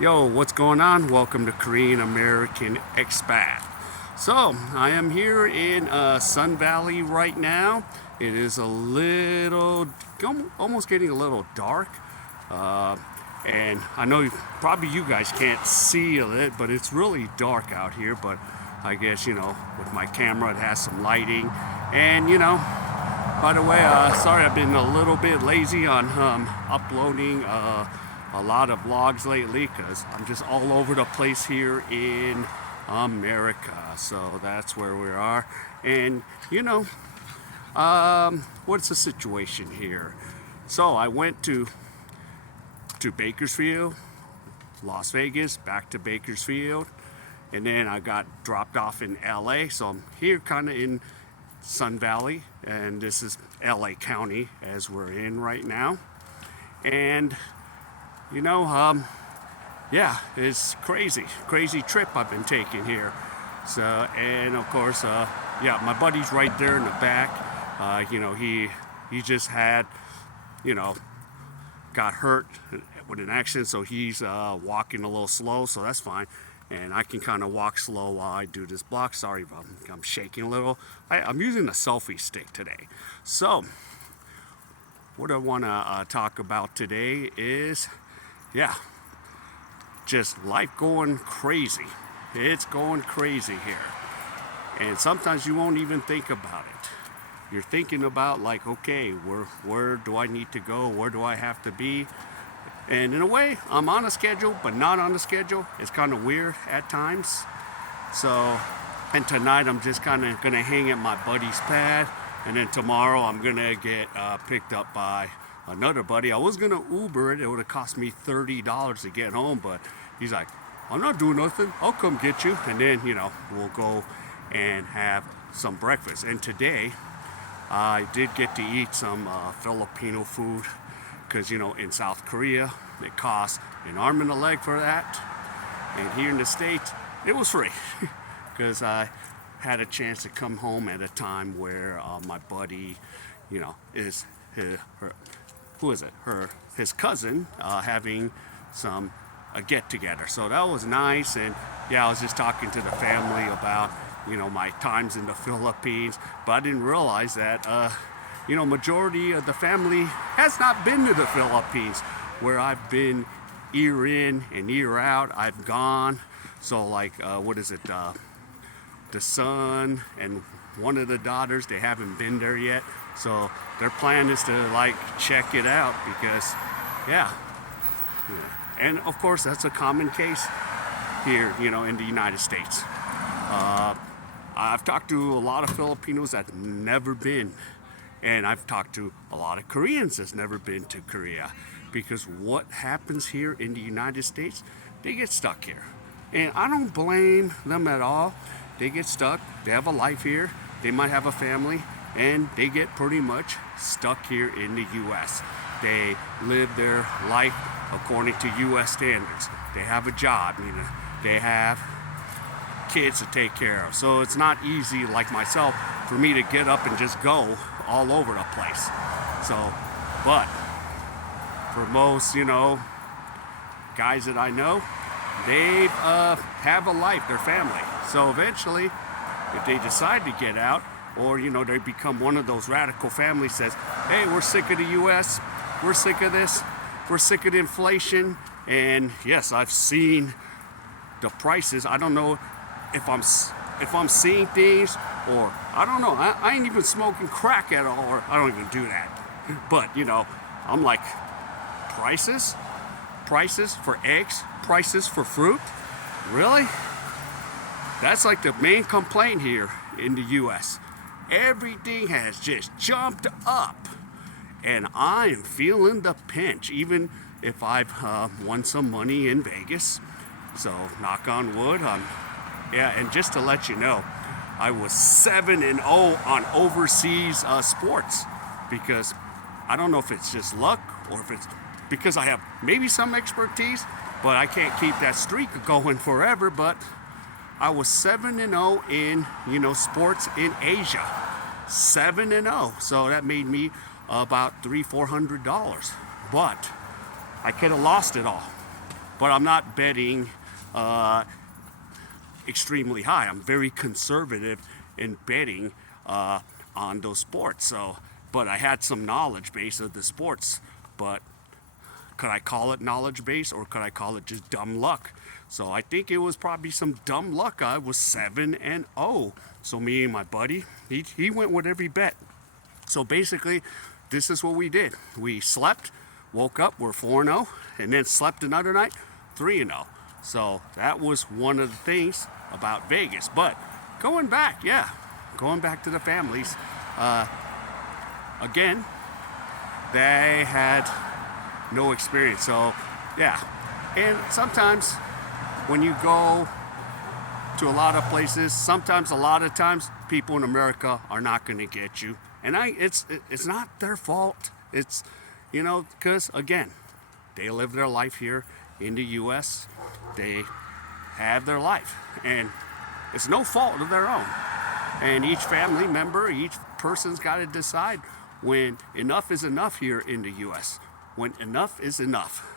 Yo, what's going on? Welcome to Korean American Expat. So, I am here in Sun Valley right now. It is a little, almost getting a little dark. Uh, and I know probably you guys can't see it, but it's really dark out here. But I guess, with my camera, it has some lighting. And, by the way, sorry I've been a little bit lazy on uploading a lot of vlogs lately because I'm just all over the place here in America. So that's where we are. And what's the situation here? So I went to Bakersfield, Las Vegas, back to Bakersfield, and then I got dropped off in LA. So I'm here kind of in Sun Valley, and this is LA County as we're in right now. And yeah, it's crazy trip I've been taking here. So, and of course, yeah, my buddy's right there in the back. He just had, you know, got hurt with an accident, so he's walking a little slow, so that's fine. And I can kind of walk slow while I do this block. Sorry if I'm shaking a little. I'm using a selfie stick today. So, what I want to talk about today is, yeah, just life going crazy. It's going crazy here. And sometimes you won't even think about it. You're thinking about like, okay, where do I need to go? Where do I have to be? And in a way, I'm on a schedule, but not on the schedule. It's kind of weird at times. So, and tonight I'm just kind of gonna hang at my buddy's pad. And then tomorrow I'm gonna get picked up by another buddy. I was gonna Uber it. It would have cost me $30 to get home, but he's like, I'm not doing nothing. I'll come get you. And then, we'll go and have some breakfast. And today, I did get to eat some Filipino food because, in South Korea, it costs an arm and a leg for that. And here in the States, it was free because I had a chance to come home at a time where my buddy, is his cousin having a get together. So that was nice. And yeah, I was just talking to the family about, my times in the Philippines, but I didn't realize that, majority of the family has not been to the Philippines, where I've been year in and year out. I've gone. So like, the son and one of the daughters, they haven't been there yet. So their plan is to like check it out because, yeah. And of course, that's a common case here, in the United States. I've talked to a lot of Filipinos that never been, and I've talked to a lot of Koreans that's never been to Korea, because what happens here in the United States, they get stuck here. And I don't blame them at all. They get stuck, they have a life here, they might have a family, and they get pretty much stuck here in the US. They live their life according to US standards. They have a job, they have kids to take care of. So it's not easy, like myself, for me to get up and just go all over the place. So, but for most, guys that I know, they have a life, their family. So eventually, if they decide to get out, or they become one of those radical families says, hey, we're sick of the US, we're sick of this, we're sick of the inflation. And yes, I've seen the prices. I don't know if I'm seeing things, or I don't know. I ain't even smoking crack at all, or I don't even do that. But I'm like, prices for eggs, prices for fruit, really? That's like the main complaint here in the U.S. Everything has just jumped up, and I am feeling the pinch, even if I've won some money in Vegas. So knock on wood. Yeah, and just to let you know, I was 7-0 on overseas sports, because I don't know if it's just luck or if it's because I have maybe some expertise, but I can't keep that streak going forever. But I was 7-0 in, sports in Asia. 7-0. So that made me about $300-400. But I could have lost it all. but I'm not betting extremely high. I'm very conservative in betting on those sports. So, but I had some knowledge base of the sports. But could I call it knowledge base or could I call it just dumb luck? So I think it was probably some dumb luck. I was 7-0. So me and my buddy, he went with every bet. So basically, this is what we did. We slept, woke up, we're 4-0, and then slept another night, 3-0. So that was one of the things about Vegas. But going back to the families, again, they had no experience. So yeah, and sometimes when you go to a lot of places, sometimes a lot of times people in America are not going to get you, and it's not their fault. It's, you know, because again, they live their life here in the U.S. They have their life, and it's no fault of their own. And each family member, each person's got to decide when enough is enough here in the U.S. When enough is enough.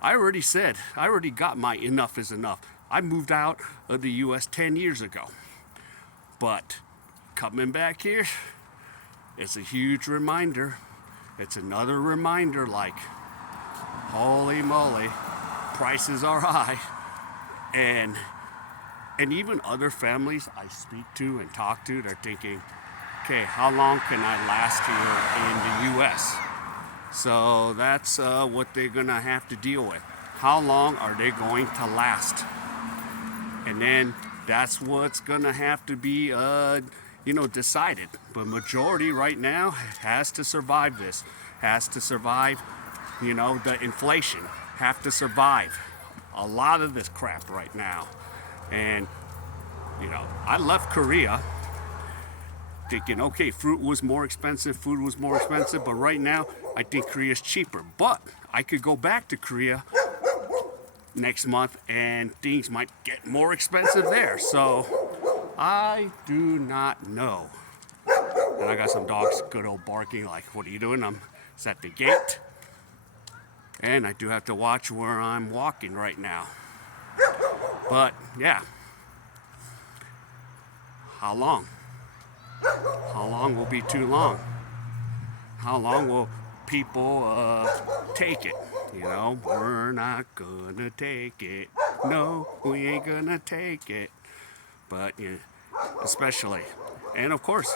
I already got my enough is enough. I moved out of the U.S. 10 years ago. But coming back here, it's a huge reminder. It's another reminder like, holy moly, prices are high. And even other families I speak to and talk to, they're thinking, okay, how long can I last here in the U.S.? So that's what they're gonna have to deal with. How long are they going to last? And then that's what's gonna have to be, decided. But majority right now has to survive this, has to survive, the inflation, have to survive a lot of this crap right now. And, I left Korea thinking, okay, fruit was more expensive, food was more expensive, but right now I think Korea's cheaper. But I could go back to Korea next month and things might get more expensive there. So I do not know. And I got some dogs good old barking like, what are you doing? I'm at the gate. And I do have to watch where I'm walking right now. But yeah. How long? How long will be too long? How long will people take it? We're not gonna take it. No, we ain't gonna take it. But especially, and of course,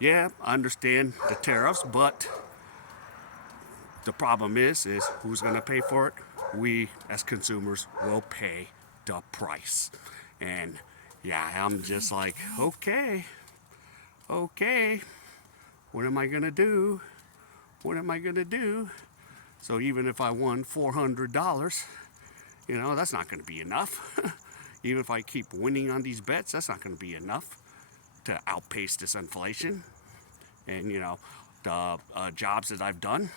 yeah, I understand the tariffs, but the problem is who's gonna pay for it? We as consumers will pay the price. And yeah, I'm just like, okay, what am I gonna do? What am I gonna do? So even if I won $400, that's not gonna be enough. Even if I keep winning on these bets, that's not gonna be enough to outpace this inflation. And the jobs that I've done,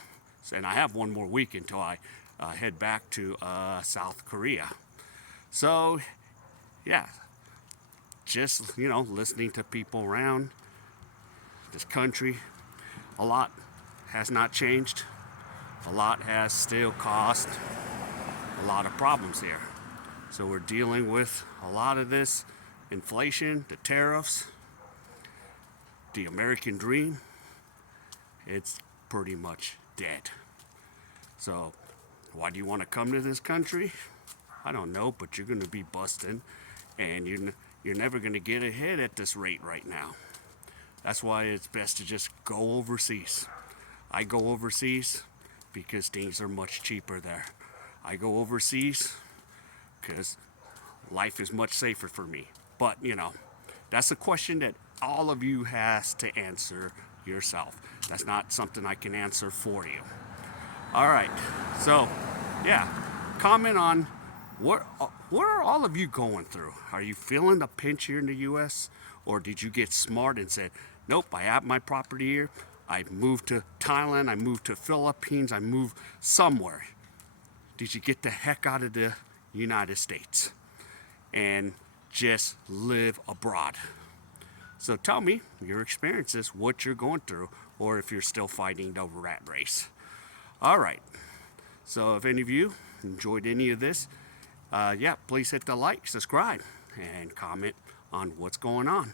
and I have one more week until I head back to South Korea. So yeah, just listening to people around this country, a lot has not changed. A lot has still caused a lot of problems here. So we're dealing with a lot of this inflation, the tariffs, the American dream. It's pretty much dead. So why do you want to come to this country? I don't know, but you're going to be busting, and you're never going to get ahead at this rate right now. That's why it's best to just go overseas. I go overseas because things are much cheaper there. I go overseas because life is much safer for me. But, that's a question that all of you has to answer yourself. That's not something I can answer for you. All right. So, yeah, comment on what are all of you going through? Are you feeling the pinch here in the U.S.? Or did you get smart and said, nope, I have my property here. I moved to Thailand. I moved to Philippines. I moved somewhere. Did you get the heck out of the United States and just live abroad? So tell me your experiences, what you're going through, or if you're still fighting the rat race. All right. So if any of you enjoyed any of this, yeah, please hit the like, subscribe, and comment on what's going on.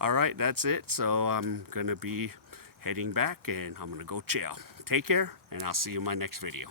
All right, that's it. So I'm gonna be heading back, and I'm gonna go chill. Take care, and I'll see you in my next video.